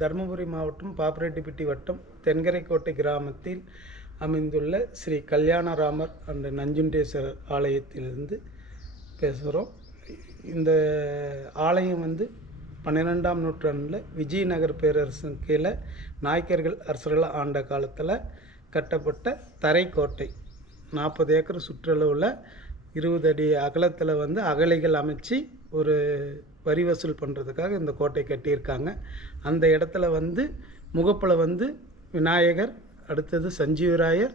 தருமபுரி மாவட்டம் பாப்பிரெட்டிப்பட்டி வட்டம் தென்கரைக்கோட்டை கிராமத்தில் அமைந்துள்ள ஸ்ரீ கல்யாணராமர் அண்ட் நஞ்சுண்டேஸ்வரர் ஆலயத்திலிருந்து பேசுகிறோம். இந்த ஆலயம் வந்து பன்னிரெண்டாம் நூற்றாண்டில் விஜயநகர் பேரரசு கீழே நாயக்கர்கள் அரசர்கள் ஆண்ட காலத்தில் கட்டப்பட்ட தரைக்கோட்டை. நாற்பது ஏக்கர் சுற்றளவில் இருபது அடி அகலத்தில் வந்து அகலைகள் அமைச்சு ஒரு வரி வசூல் பண்ணுறதுக்காக இந்த கோட்டை கட்டியிருக்காங்க. அந்த இடத்துல வந்து முகப்பில் வந்து விநாயகர் அடுத்தது சஞ்சீவராயர்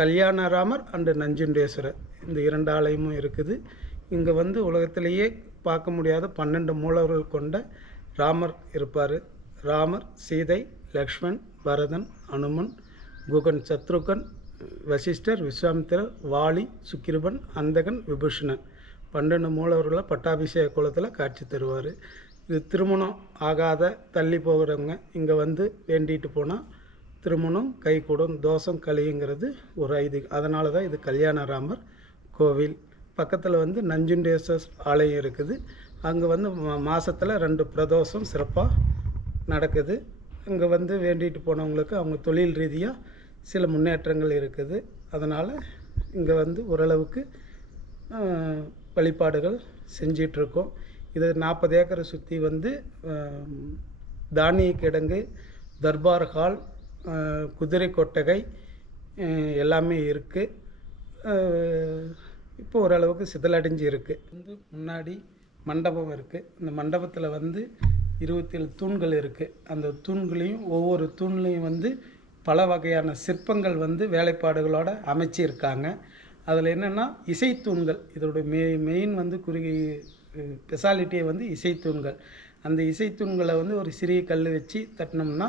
கல்யாணராமர் அண்டு நஞ்சுண்டேஸ்வரர். இந்த இரண்டு ஆலயமும் இருக்குது. இங்கே வந்து உலகத்திலேயே பார்க்க முடியாத பன்னெண்டு மூலவர்கள் கொண்ட ராமர் இருப்பார். ராமர் சீதை லக்ஷ்மண் பரதன் அனுமன் குகன் சத்ருகன் வசிஷ்டர் விஸ்வாமித்திரர் வாலி சுக்கிரபன் அந்தகன் விபூஷணன். பன்னெண்டு மூலவர்களை பட்டாபிஷேக குளத்தில் காட்சி தருவார். இது திருமணம் ஆகாத தள்ளி போகிறவங்க இங்கே வந்து வேண்டிட்டு போனால் திருமணம் கைகூடும் தோஷம் கலியுங்கிறது ஒரு ஐதீகம். அதனால தான் இது கல்யாணராமர் கோவில். பக்கத்தில் வந்து நஞ்சுண்டேஸ்வர் ஆலயம் இருக்குது. அங்கே வந்து மா- ரெண்டு பிரதோஷம் சிறப்பாக நடக்குது. அங்கே வந்து வேண்டிட்டு போனவங்களுக்கு அவங்க தொழில் ரீதியாக சில முன்னேற்றங்கள் இருக்குது. அதனால் இங்கே வந்து ஓரளவுக்கு வழிபாடுகள் செஞ்சிகிட்ருக்கோம் இது நாற்பது ஏக்கரை சுற்றி வந்து தானிய கிடங்கு தர்பார் ஹால் குதிரை கொட்டகை எல்லாமே இருக்குது இப்போ ஓரளவுக்கு சிதலடைஞ்சு இருக்குது வந்து முன்னாடி மண்டபம் இருக்குது இந்த மண்டபத்தில் வந்து இருபத்தேழு தூண்கள் இருக்குது அந்த தூண்களையும் ஒவ்வொரு தூண்லையும் வந்து பல வகையான சிற்பங்கள் வந்து வேலைப்பாடுகளோடு அமைச்சிருக்காங்க. அதில் என்னென்னா இசைத்தூண்கள். இதோட மெ மெயின் வந்து குறுகி ஸ்பெஷாலிட்டியே வந்து இசைத்தூண்கள். அந்த இசைத்தூண்களை வந்து ஒரு சிறிய கல் வச்சு தட்டினோம்னா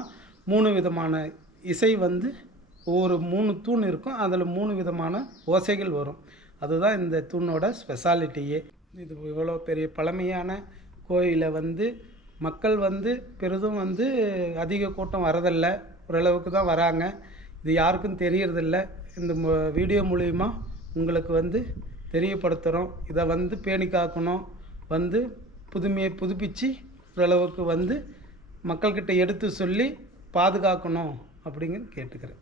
மூணு விதமான இசை வந்து ஒவ்வொரு மூணு தூண் இருக்கும். அதில் மூணு விதமான ஓசைகள் வரும். அதுதான் இந்த தூணோட ஸ்பெஷாலிட்டியே இது இவ்வளோ பெரிய பழமையான கோயிலை வந்து மக்கள் வந்து பெரிதும் வந்து அதிக கூட்டம் வரதில்ல. ஓரளவுக்கு தான் வராங்க. இது யாருக்கும் தெரியறதில்ல. இந்த வீடியோ மூலிமா உங்களுக்கு வந்து தெரியப்படுத்துகிறோம் இதை வந்து பேணி காக்கணும். வந்து புதுமையை புதுப்பித்து ஓரளவுக்கு வந்து மக்கள்கிட்ட எடுத்து சொல்லி பாதுகாக்கணும் அப்படிங்கிறது கேட்டுக்கிறேன்.